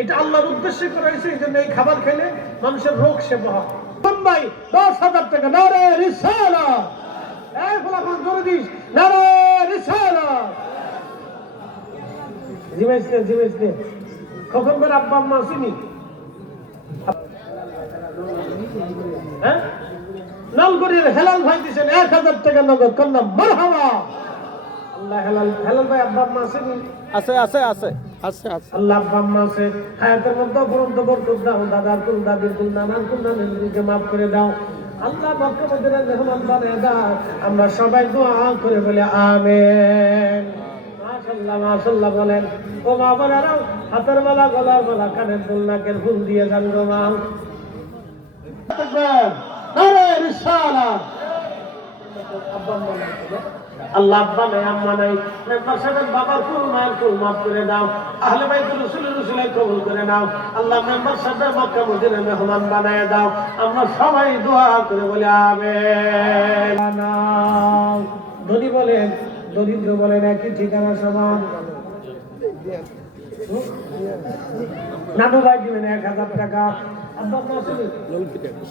এটা আল্লাহর উদ্দেশ্যে করা হয়েছে, এই জন্য এই খাবার খেলে মানুষের রোগ সেবা হয়। ভাই 10,000 টাকা নারে রিসালাত, এই ফলাফল জোরে দিস নারে রিসালাত। জিমেসকে কখন করে আব্বা আম্মা আসেনি? হ্যাঁ, নলগুড়ির হেলাল ভাই দিয়েছেন 1,000 টাকা নগদ, কন্যা মারহাবা। আল্লাহ হেলাল ভাই আব্বা আম্মা আসেনি? আছে আছে আছে আছে আছে। আল্লাহ আব্বা আম্মা আছে, হায়াতের মধ্যে পরন্ত বরকত দাও, দাদার কুল দাদির কুল নানার কুল নানিকে মাফ করে দাও। আল্লাহ মক্কা মদিনার মেহমান বানিয়ে দাও। আমরা সবাই দোয়া করে বলি আমিন। মাশাআল্লাহ মাশাআল্লাহ বলেন। ও মা বোনেরা, হাতের মালা, গলার মালা, কানের দুল, নাকের ফুল দিয়ে যান গো মা। নারে রিসালাত। আল্লাহ আব্বা নাই আম্মা নাই, মেম্বার সাহেবের বাবার কুল মায়ের কুল মাফ করে দাও। আহলে বাইতুল রাসূলের রসুলাই কবুল করে নাও। আল্লাহ মেম্বার সাহেবের মক্কা মদিনার মেহমান বানায় দাও। আমরা সবাই দোয়া করে বলি আমিন। ধনী বলেন দরিদ্র বলেন একই ঠিকানা সমান। নানু ভাই দিবেন 1,000 টাকা। আব্বা